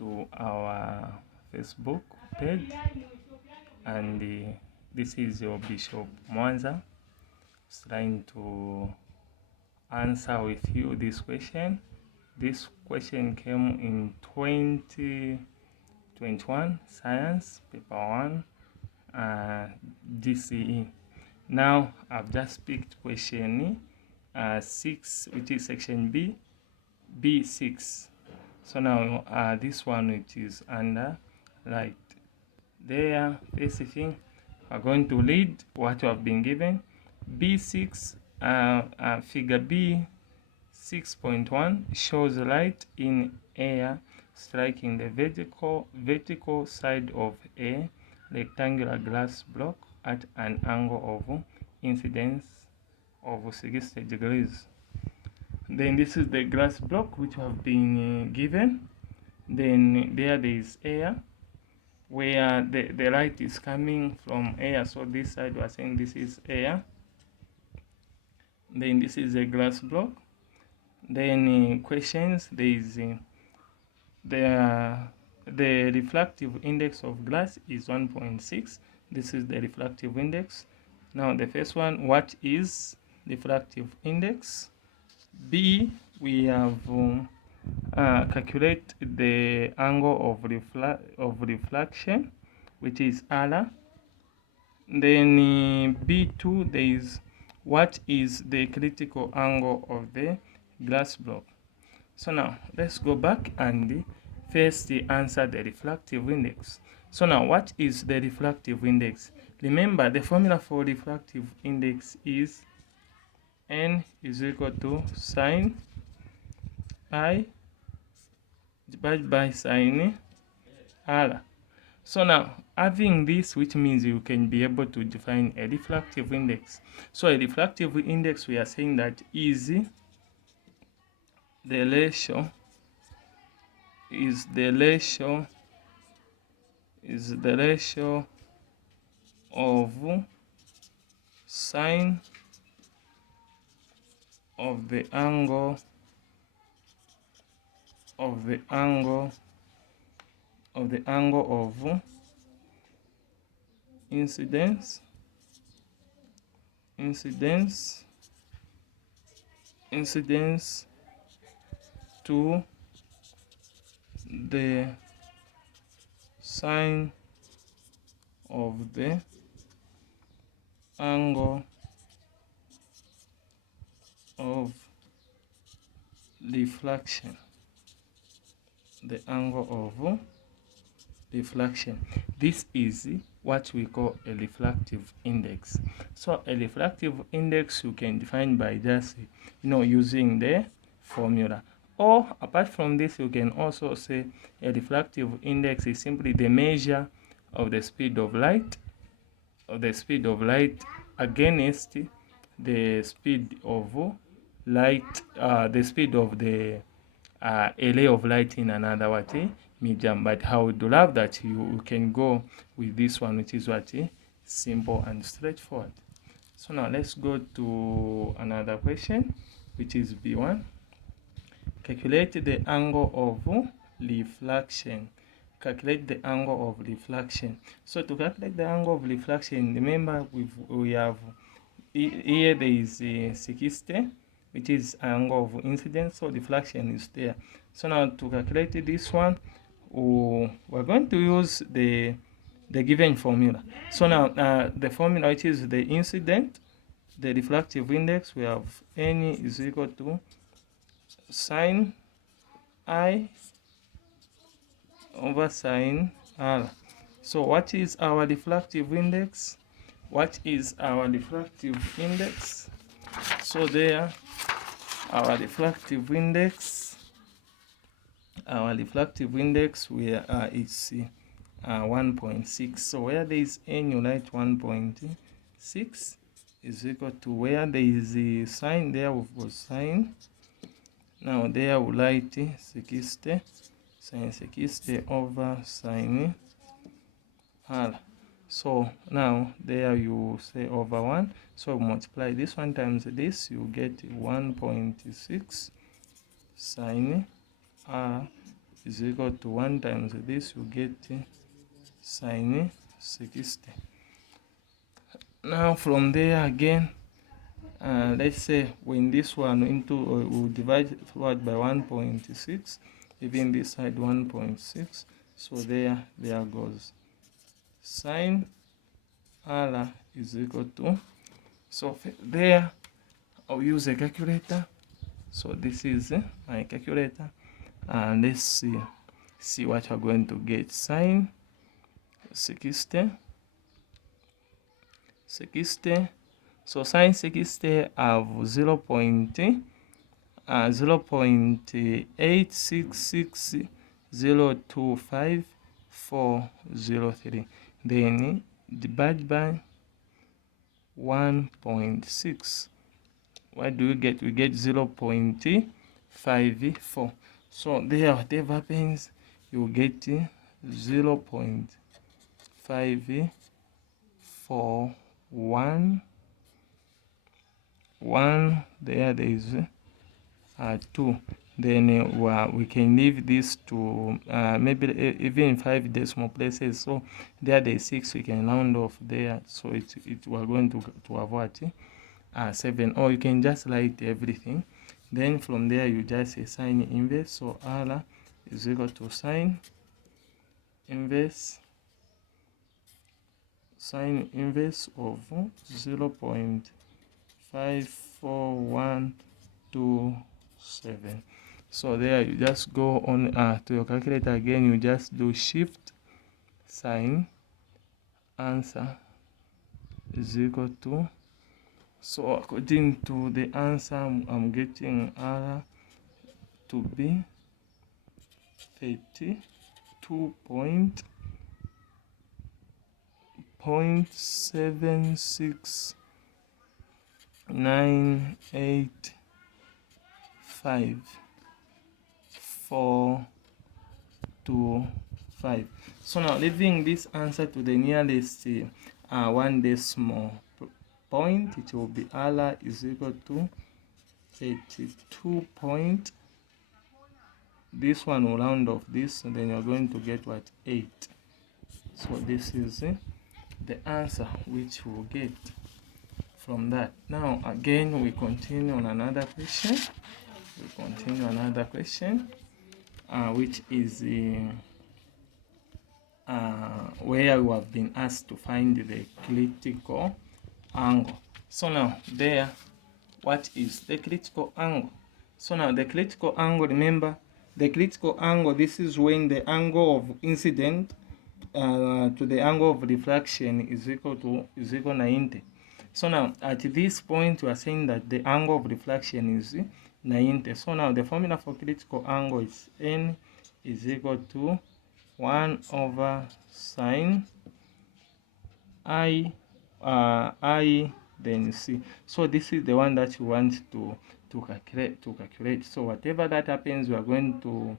to our Facebook page, and this is your Bishop Mwanza trying to answer with you this question. This question came in 2021 Science Paper 1 GCE. Now I've just picked question 6, which is section B, B6. So now this one, which is under light. There, first thing, we're going to read what you have been given. B6, figure B 6.1 shows light in air striking the vertical side of a rectangular glass block at an angle of incidence of 60 degrees. Then this is the glass block which have been given. Then there is air where the light is coming from air. So this side we are saying this is air. Then this is a glass block. Then questions, there is the refractive index of glass is 1.6. This is the refractive index. Now the first one, what is refractive index? B, we have calculate the angle of refraction, which is R. Then B2, there is what is the critical angle of the glass block. So now let's go back and first answer the refractive index. So now what is the refractive index? Remember, the formula for refractive index is N is equal to sine I divided by sine R. So now, having this, which means you can be able to define a refractive index. So a refractive index, we are saying that is the ratio of sine of the angle of incidence to the sine of the angle of refraction. The angle of refraction. This is what we call a refractive index. So a refractive index you can define by just using the formula. Or apart from this, you can also say a refractive index is simply the measure of the speed of light, against the speed of light, the speed of the a ray of light in another medium. But I would love that you can go with this one, which is simple and straightforward. So now let's go to another question, which is B1. Calculate the angle of refraction. Calculate the angle of refraction. So to calculate the angle of refraction, remember we have here there is 60, which is angle of incidence, so refraction is there. So now to calculate this one, we're going to use the given formula. So now the formula, which is the incident, the refractive index, we have N is equal to sine I over sine R. So what is our refractive index? So there, our refractive index where it's 1.6. So where there is N, you write 1.6 is equal to, where there is the sine, there we've got sine. Now there we write 60, sine 60 over sine R. So now there you say over 1. So multiply this one times this, you get 1.6 sine R is equal to 1 times this, you get sine 60. Now from there again, let's say when this one into, we'll divide forward by 1.6, even this side 1.6, so there goes sine r is equal to, so there I'll use a calculator. So this is my calculator, and let's see what we're going to get. Sine 60. So sine 60 of 0.866025403, then divide by 1.6. What do we get? We get 0.54. So there, whatever happens, you get 0.541. There is 2. Then we can leave this to maybe even 5 decimal places. So there is 6. We can round off there. So we're going to avoid 7, or you can just write everything. Then from there you just say sine inverse. So r is equal to sine inverse of 0.54127. So there you just go on to your calculator again, you just do shift sine, answer is equal to, so according to the answer, I'm getting r to be 32.76985.425. So now leaving this answer to the nearest 1 decimal point, it will be r is equal to 32 point. This one will round off this, and then you're going to get what? 8. So this is the answer which we'll get from that. Now again, we continue on another question. Which is where we have been asked to find the critical angle. So now there, what is the critical angle? So now the critical angle, remember, the critical angle, this is when the angle of incident to the angle of refraction is equal 90. So now at this point we are saying that the angle of refraction is 90. So now the formula for critical angle is n is equal to 1 over sine I then c. So this is the one that you want to calculate. So whatever that happens, we are going to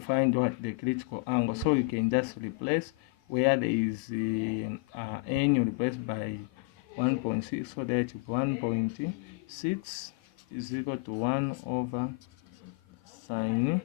find what the critical angle. So you can just replace where there is n, you replace by 1.6. So that 1.6 is equal to 1 over sine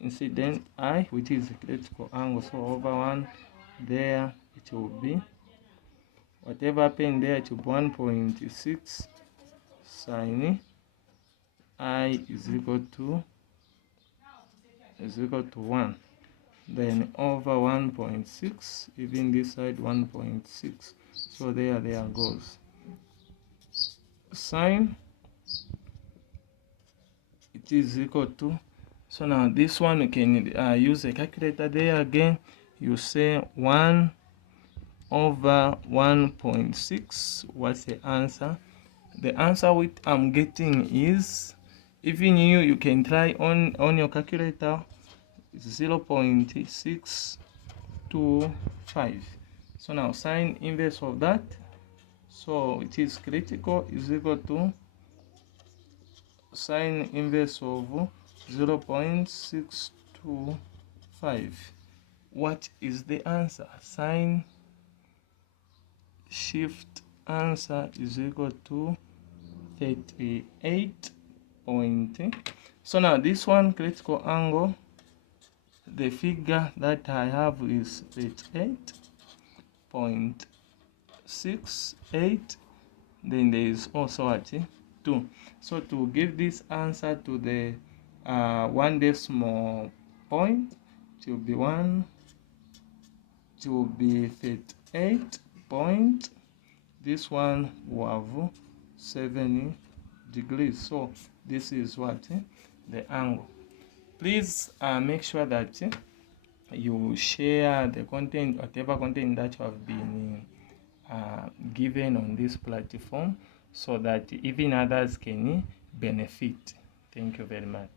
incident I, which is the critical angle. So over 1, there it will be whatever happened there, it will be 1.6 sine I is equal to 1. Then over 1.6, even this side 1.6. So there goes sine, it is equal to, so now this one you can use a calculator. There again, you say 1 over 1.6. What's the answer? The answer which I'm getting is, even you can try on your calculator, 0.625. So now sine inverse of that, so it is critical, is equal to sine inverse of 0.625. What is the answer? Sine shift answer is equal to 38 point. So now this one critical angle the figure that I have is 38.68. Then there is also what 2. So to give this answer to the 1 decimal point, it will be 38 point. This one will have 7 degrees. So this is what the angle. Please make sure that you share the content, whatever content that you have been given on this platform, so that even others can benefit. Thank you very much.